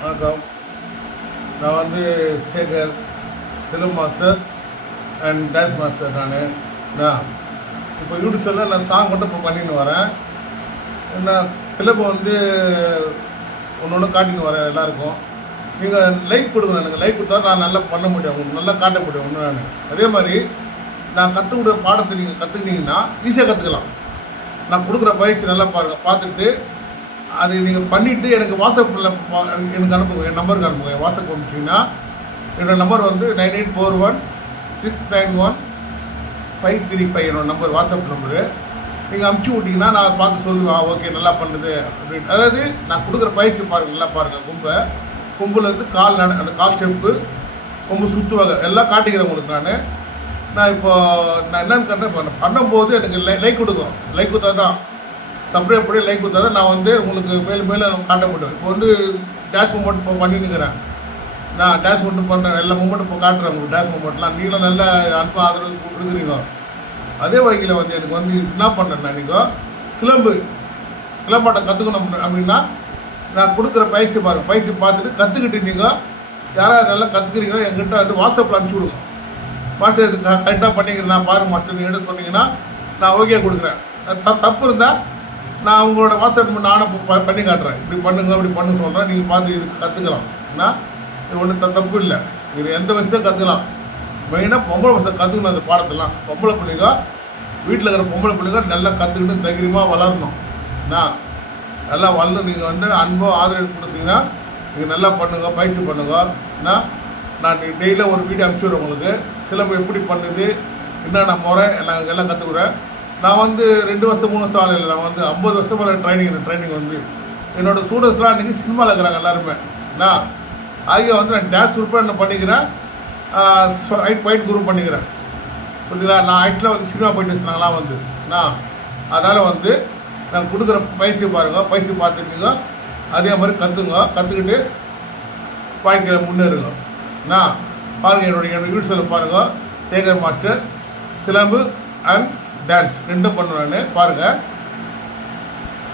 வணக்கம். நான் வந்து சேகர், சிலம் மாஸ்டர் அண்ட் டான்ஸ் மாஸ்டர். நான் இப்போ யூடியூப்ஸில் நான் சாங் மட்டும் இப்போ பண்ணின்னு வரேன். நான் சிலபை வந்து ஒன்று ஒன்று காட்டின்னு வரேன் எல்லாருக்கும். நீங்கள் லைக் கொடுக்கணும். எனக்கு லைக் கொடுத்தா நான் நல்லா பண்ண முடியும், உங்களுக்கு நல்லா காட்ட முடியும் ஒன்று. நான் அதே மாதிரி நான் கற்றுக் கொடுக்குற பாடத்தை நீங்கள் கற்றுக்கினீங்கன்னா ஈஸியாக கற்றுக்கலாம். நான் கொடுக்குற பயிற்சி நல்லா பாருங்கள், பார்த்துட்டு அது நீங்கள் பண்ணிவிட்டு எனக்கு வாட்ஸ்அப்பில் எனக்கு அனுப்புங்க, என் நம்பருக்கு அனுப்புங்க. என் வாட்ஸ்அப் அனுப்பிச்சிங்கன்னா என்னோடய நம்பர் வந்து 9841691535 என்னோடய நம்பர், வாட்ஸ்அப் நம்பரு. நீங்கள் அமுச்சு விட்டிங்கன்னா நான் பார்த்து சொல்லுவேன், ஓகே நல்லா பண்ணுது அப்படின்னு. அதாவது நான் கொடுக்குற பயிற்சி பாருங்கள், நல்லா பாருங்கள். கொம்புலேருந்து கால் அந்த கால் ஸ்டெப்பு, கொம்பு சுற்றுவாங்க எல்லாம் காட்டிக்கிறேன் உங்களுக்கு. நான் என்னென்னு கேட்டேன், பண்ணும்போது எனக்கு லைக் கொடுக்கும். லைக் கொடுத்தா தான் சப்ஸ்கிரைப் பண்ணி லைக் கொடுத்தா தான் நான் வந்து உங்களுக்கு மேலும் மேலும் காட்ட முடியும். இப்போ வந்து டேஷ் மூமெண்ட் இப்போ பண்ணின்னுக்கிறேன். நான் டேஷ் மூமெண்ட் பண்ணுறேன், எல்லா மூமெண்ட்டும் இப்போ காட்டுறேன் உங்களுக்கு. டேஷ் மூமெண்ட்லாம் நீங்களும் நல்ல அன்பு ஆதரவு கொடுக்குறீங்க. அதே வகையில் வந்து எனக்கு வந்து என்ன பண்ணேன்னா, நீங்கள் சிலம்பாட்டம் கற்றுக்கணும் அப்படின்னா நான் கொடுக்குற பயிற்சி பாருங்கள். பயிற்சி பார்த்துட்டு கற்றுக்கிட்டு நீங்கள் யாராவது நல்லா கற்றுக்கிறீங்களோ என்கிட்ட வந்து வாட்ஸ்அப்பில் அனுப்பிச்சி விடுங்க. மாஸ்டர் இது கரெக்டாக பண்ணிக்கிறேன் நான் பாருங்கள் மாஸ்டர் நீங்கள் எடுத்து சொன்னீங்கன்னா நான் ஓகே கொடுக்குறேன். தப்பு இருந்தால் நான் உங்களோட வாட்ஸ்அப் நானும் பண்ணி காட்டுறேன். இப்படி பண்ணுங்க அப்படி பண்ணுங்க சொல்கிறேன். நீங்கள் பார்த்து இது கற்றுக்கலாம். ஏன்னா இது ஒன்றும் தப்பு இல்லை. இது எந்த வயசுலையும் கற்றுக்கலாம். மெயினாக பொம்பளை பசங்க கற்றுக்கணும். அந்த பாடத்தெல்லாம் பொம்பளை பிள்ளைங்க, வீட்டில் இருக்கிற பொம்பளை பிள்ளைங்க நல்லா கற்றுக்கிட்டு தைரியமாக வளரணும். நல்லா வளர்ந்து நீங்கள் வந்து அன்போ ஆதரவு கொடுத்தீங்கன்னா நீங்கள் நல்லா பண்ணுங்க, பயிற்சி பண்ணுங்க. நான் டெய்லியும் ஒரு வீடியோ அனுப்பிச்சுடுறேன் உங்களுக்கு. சிலம்பு எப்படி பண்ணுது, என்னென்ன முறை எல்லாம் கற்றுக்குறேன். நான் வந்து 2 வருஷம் 3 வருஷம் ஆகலை, நான் வந்து 50 வருஷம் மேலே ட்ரைனிங் வந்து என்னோடய ஸ்டூடெண்ட்ஸ்லாம் இன்றைக்கி சினிமாவில் இருக்கிறாங்க எல்லாருமே. ஆகிய வந்து நான் டான்ஸ் குரூப்பாக என்ன பண்ணிக்கிறேன், ஃபைட் குரூப் பண்ணிக்கிறேன். புரியுதுங்களா? நான் ஹைட்டில் வந்து சினிமா போயிட்டு வச்சுனாங்களாம் வந்து அதனால் வந்து நான் கொடுக்குற பயிற்சி பாருங்கள். பயிற்சி பார்த்துட்டீங்க அதே மாதிரி கற்றுக்கிட்டு வாழ்க்கையில் முன்னேறுங்க. பாருங்கள், என்னோடய யூடியூப்ஸில் பாருங்கள், சேகர் மாஸ்டர் சிலம்பு அண்ட் டான்ஸ் 2 பண்ணுவேன்னு பாருங்கள்.